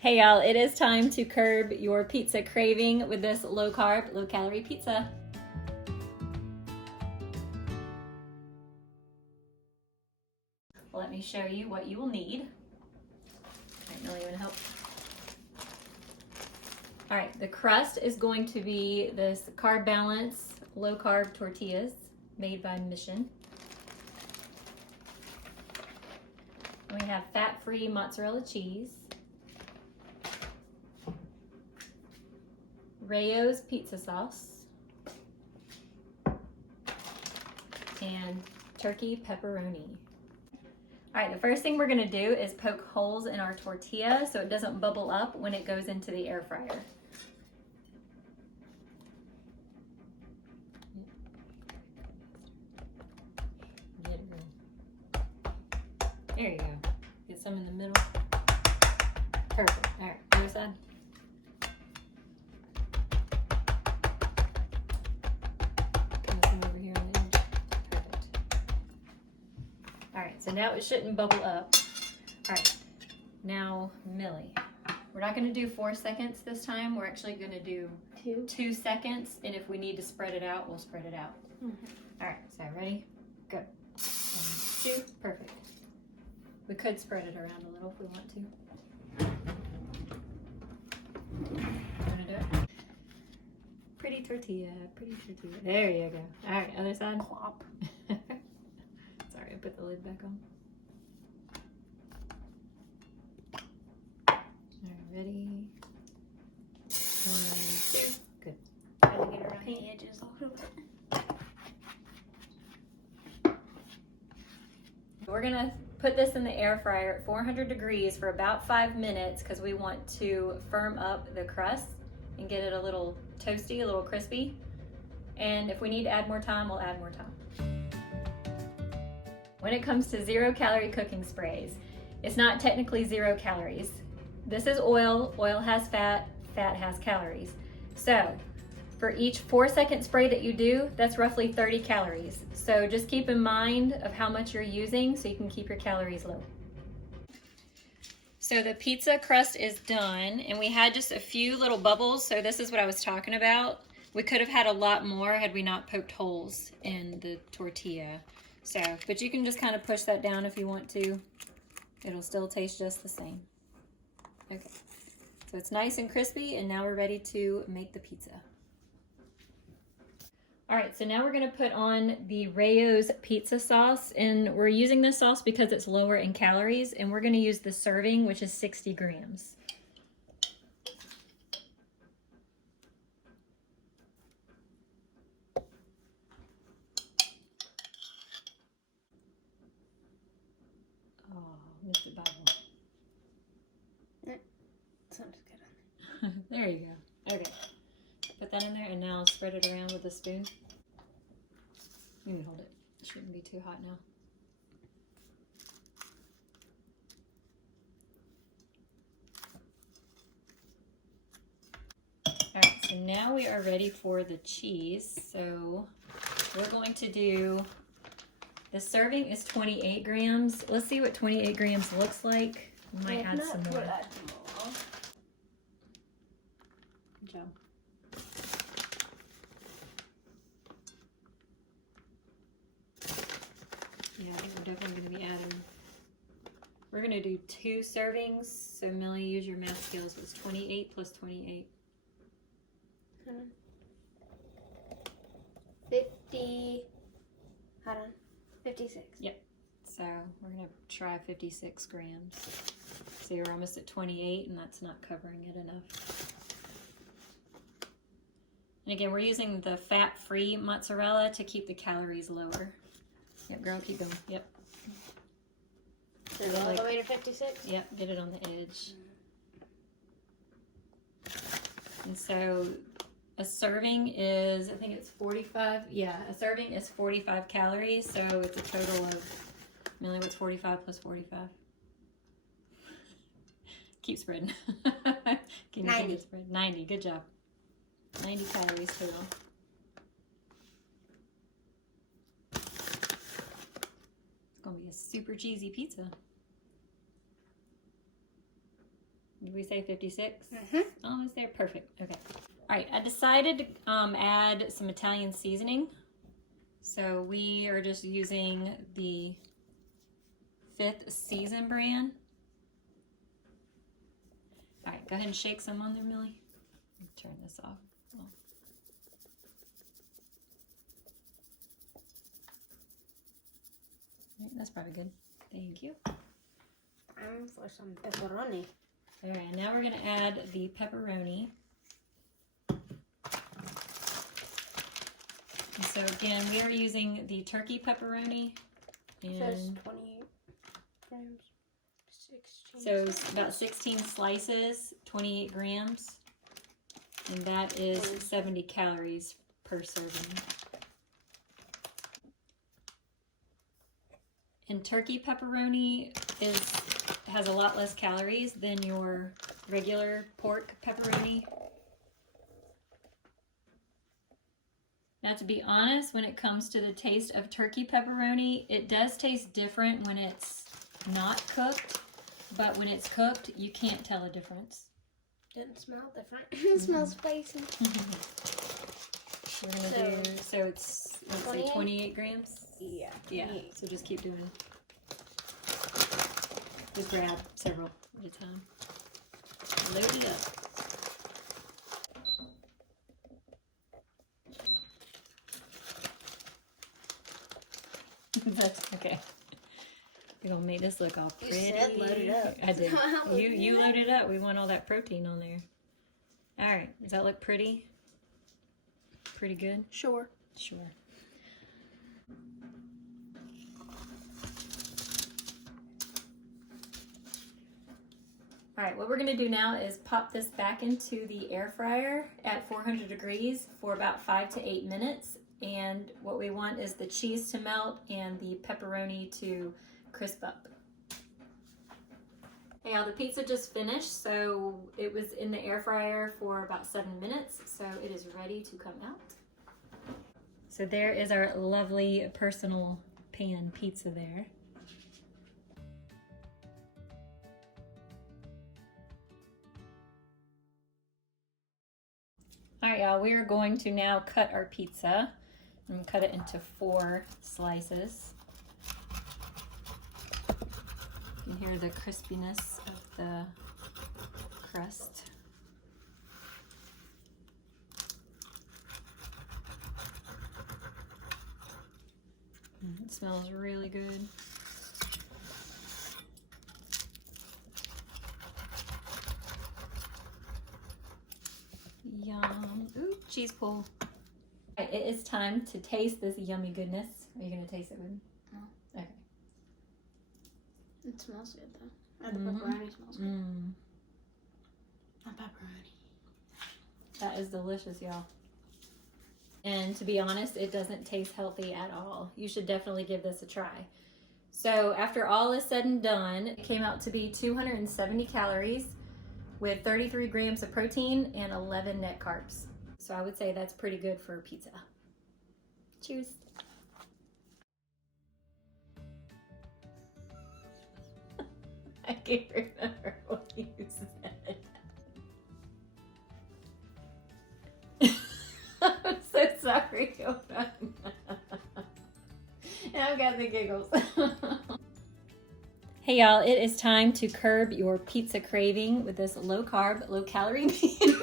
Hey y'all, it is time to curb your pizza craving with this low carb, low calorie pizza. Let me show you what you will need. Might really even help. All right, the crust is going to be this Carb Balance low carb tortillas made by Mission. We have Fat Free Mozzarella Cheese, Rayo's pizza sauce, and Turkey Pepperoni. All right, the first thing we're gonna do is poke holes in our tortilla so it doesn't bubble up when it goes into the air fryer. There you go. Get some in the middle. Perfect. All right, other side. Some over here on the edge. Perfect. All right, so now it shouldn't bubble up. All right, now Millie. We're not gonna do 4 seconds this time. We're actually gonna do 2 seconds, and if we need to spread it out, we'll spread it out. All right, so ready? Go. 1, 2, perfect. We could spread it around a little if we want to. Wanna do it? Pretty tortilla, pretty tortilla. There you go. All right, other side. Plop. Sorry, I put the lid back on. All right, ready? 1, 2, good. Try to get around the edges a little bit. We're gonna put this in the air fryer at 400 degrees for about 5 minutes because we want to firm up the crust and get it a little toasty, a little crispy. And if we need to add more time, we'll add more time. When it comes to 0-calorie cooking sprays, it's not technically 0 calories. This is oil, oil has fat, fat has calories. So for each 4-second spray that you do, that's roughly 30 calories. So just keep in mind of how much you're using so you can keep your calories low. So the pizza crust is done, and we had just a few little bubbles, so this is what I was talking about. We could have had a lot more had we not poked holes in the tortilla. So, but you can just kind of push that down if you want to. It'll still taste just the same. Okay, so it's nice and crispy, and now we're ready to make the pizza. All right, so now we're gonna put on the Rayo's pizza sauce, and we're using this sauce because it's lower in calories, and we're gonna use the serving, which is 60 grams. Oh, missed the Bible. Sounds good on There you go. Okay. Put that in there, and now spread it around with a spoon. You can hold it. It shouldn't be too hot now. All right, so now we are ready for the cheese. So we're going to do, the serving is 28 grams. Let's see what 28 grams looks like. We might add some more. Good job. Yeah, I think we're definitely going to be adding. We're going to do 2 servings. So Millie, use your math skills. It's 28 plus 28. 50. Hold on. 56. Yep. So we're going to try 56 grams. So you're almost at 28, and that's not covering it enough. And again, we're using the fat-free mozzarella to keep the calories lower. Yep, girl, keep going. Yep. So all the way to 56? Yep, get it on the edge. And so a serving is, I think it's 45. Yeah, a serving is 45 calories. So it's a total of, Millie, what's 45 plus 45? Keep spreading. Can you 90. Spread? 90, good job. 90 calories total. It's gonna be a super cheesy pizza. Did we say 56? Mm-hmm. Almost there. Perfect. Okay. All right. I decided to add some Italian seasoning. So we are just using the 5th Season brand. All right. Go ahead and shake some on there, Millie. Turn this off. Oh. Right, that's probably good. Thank you. Time for some pepperoni. All right, now we're gonna add the pepperoni. And so again, we are using the turkey pepperoni. It says 28 grams. 16. So it's about 16 slices, 28 grams. And that is 70 calories per serving. And turkey pepperoni has a lot less calories than your regular pork pepperoni. Now, to be honest, when it comes to the taste of turkey pepperoni, it does taste different when it's not cooked, but when it's cooked, you can't tell a difference. Doesn't smell different. It smells spicy. We're gonna do, so it's, let's say 28 grams? Yeah. Yeah, so just keep doing. Just grab several at a time. Load it up. That's okay. You're gonna make this look all pretty. You said load it up. I did. You load it up. We want all that protein on there. All right. Does that look pretty? Pretty good? Sure. Sure. All right, what we're gonna do now is pop this back into the air fryer at 400 degrees for about 5 to 8 minutes. And what we want is the cheese to melt and the pepperoni to crisp up. Hey y'all, the pizza just finished, so it was in the air fryer for about 7 minutes, so it is ready to come out. So there is our lovely personal pan pizza there. All right, y'all, we are going to now cut our pizza and cut it into 4 slices. You can hear the crispiness of the crust. It smells really good. Yum. Ooh, cheese pull. Right, it is time to taste this yummy goodness. Are you going to taste it with me? No. Okay. It smells good though. The pepperoni smells good. The pepperoni. That is delicious, y'all. And to be honest, it doesn't taste healthy at all. You should definitely give this a try. So after all is said and done, it came out to be 270 calories with 33 grams of protein and 11 net carbs. So I would say that's pretty good for pizza. Cheers. I can't remember what you said. I'm so sorry. I've got the giggles. Hey y'all, it is time to curb your pizza craving with this low carb, low calorie meal.